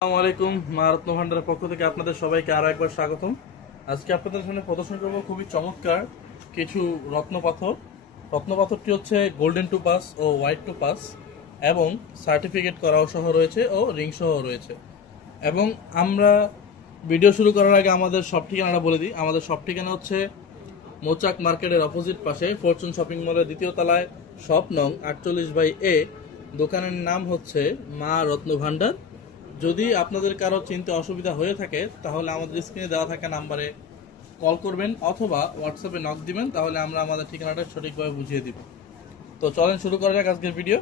আসসালামু আলাইকুম। মা রত্ন ভান্ডারের পক্ষ থেকে আপনাদের সবাইকে আরো একবার স্বাগতম। আজকে আপনাদের সামনে প্রদর্শন করব খুবই চমৎকার কিছু রত্নপাথরটি হচ্ছে গোল্ডেন টুপাস ও হোয়াইট টুপাস এবং সার্টিফিকেট করাও সহ রয়েছে ও রিং সহ রয়েছে। এবং আমরা ভিডিও শুরু করার আগে আমাদের সব ঠিকানাটা বলে দিই। আমাদের সব ঠিকানা হচ্ছে মৌচাক মার্কেটের অপোজিট পাশে ফরচুন শপিং মলের দ্বিতীয় তলায়, শপ নং 48/A। দোকানের নাম হচ্ছে মা রত্ন ভান্ডার। যদি আপনাদের কারো চিনতে অসুবিধা হয়ে থাকে তাহলে আমাদের স্ক্রিনে দেওয়া থাকা নাম্বারে কল করবেন অথবা হোয়াটসঅ্যাপে নক দিবেন, তাহলে আমরা আমাদের ঠিকানাটা সঠিকভাবে বুঝিয়ে দিব। তো চলেন শুরু করা যাক আজকের ভিডিও।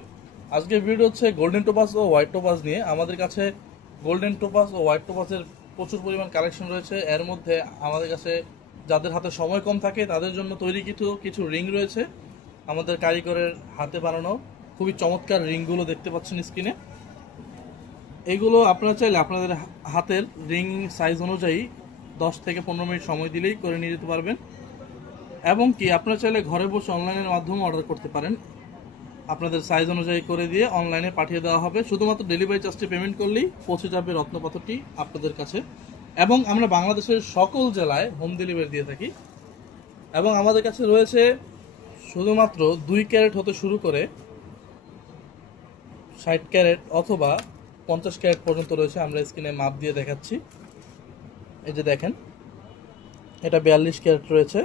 আজকের ভিডিও হচ্ছে গোল্ডেন টোপাস ও হোয়াইট টোপাস নিয়ে। আমাদের কাছে গোল্ডেন টোপাস ও হোয়াইট টোপাসের প্রচুর পরিমাণ কালেকশন রয়েছে। এর মধ্যে আমাদের কাছে যাদের হাতে সময় কম থাকে তাদের জন্য তৈরি কিছু রিং রয়েছে। আমাদের কারিগরের হাতে বানানো খুবই চমৎকার রিংগুলো দেখতে পাচ্ছেন স্ক্রিনে। এগুলো আপনারা চাইলে আপনাদের হাতের রিং সাইজ অনুযায়ী 10 থেকে 15 মিনিট সময় দিলেই করে নিয়ে যেতে পারবেন। এবং কি আপনারা চাইলে ঘরে বসে অনলাইনের মাধ্যমে অর্ডার করতে পারেন। আপনাদের সাইজ অনুযায়ী করে দিয়ে অনলাইনে পাঠিয়ে দেওয়া হবে। শুধুমাত্র ডেলিভারি চার্জটি পেমেন্ট করলেই পৌঁছে যাবে রত্নপাথরটি আপনাদের কাছে। এবং আমরা বাংলাদেশের সকল জেলায় হোম ডেলিভারি দিয়ে থাকি। এবং আমাদের কাছে রয়েছে শুধুমাত্র 2 ক্যারেট হতে শুরু করে 60 ক্যারেট অথবা 50 ক্যারেট পর্যন্ত রয়েছে। আমরা স্ক্রিনে মাপ দিয়ে দেখাচ্ছি। এই যে দেখেন, এটা 42 ক্যারেট রয়েছে,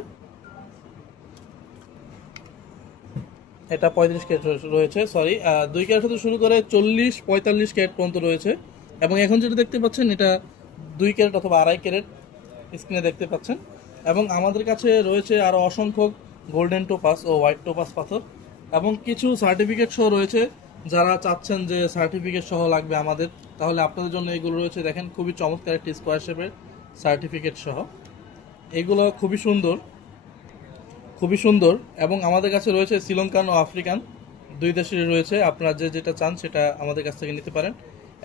এটা 35 ক্যারেট রয়েছে, সরি 2 ক্যারেট হতে শুরু করে 40-45 ক্যারেট পর্যন্ত রয়েছে। এবং এখন যেটা দেখতে পাচ্ছেন এটা 2 ক্যারেট অথবা 2.5 ক্যারেট স্ক্রিনে দেখতে পাচ্ছেন। এবং আমাদের কাছে রয়েছে আরও অসংখ্য গোল্ডেন টোপাস ও হোয়াইট টোপাস পাথর এবং কিছু সার্টিফিকেট সহ রয়েছে। যারা চাচ্ছেন যে সার্টিফিকেট সহ লাগবে আমাদের, তাহলে আপনাদের জন্য এগুলো রয়েছে। দেখেন, খুবই চমৎকার একটি স্কোয়ার শেপের সার্টিফিকেট সহ। এগুলো খুবই সুন্দর এবং আমাদের কাছে রয়েছে শ্রীলঙ্কান ও আফ্রিকান, দুই দেশেরই রয়েছে। আপনারা যেটা চান সেটা আমাদের কাছ থেকে নিতে পারেন।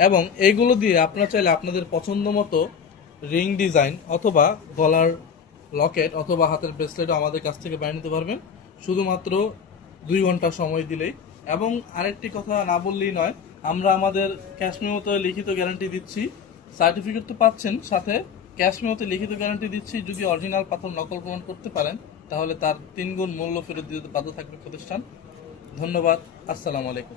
এবং এইগুলো দিয়ে আপনারা চাইলে আপনাদের পছন্দ মতো রিং ডিজাইন অথবা গলার লকেট অথবা হাতের ব্রেসলেটও আমাদের কাছ থেকে বানিয়ে নিতে পারবেন শুধুমাত্র 2 ঘন্টা সময় দিলেই। এবং আরেকটি কথা না বললেই নয়, আমরা আমাদের ক্যাশ মেমোতে লিখিত গ্যারান্টি দিচ্ছি। সার্টিফিকেট তো পাচ্ছেন, সাথে ক্যাশ মেমোতে লিখিত গ্যারান্টি দিচ্ছি। যদি অরিজিনাল পাথর নকল প্রমাণ করতে পারেন তাহলে তার 3 গুণ মূল্য ফেরত দিতে বাধ্য থাকবে প্রতিষ্ঠান। ধন্যবাদ। আসসালামু আলাইকুম।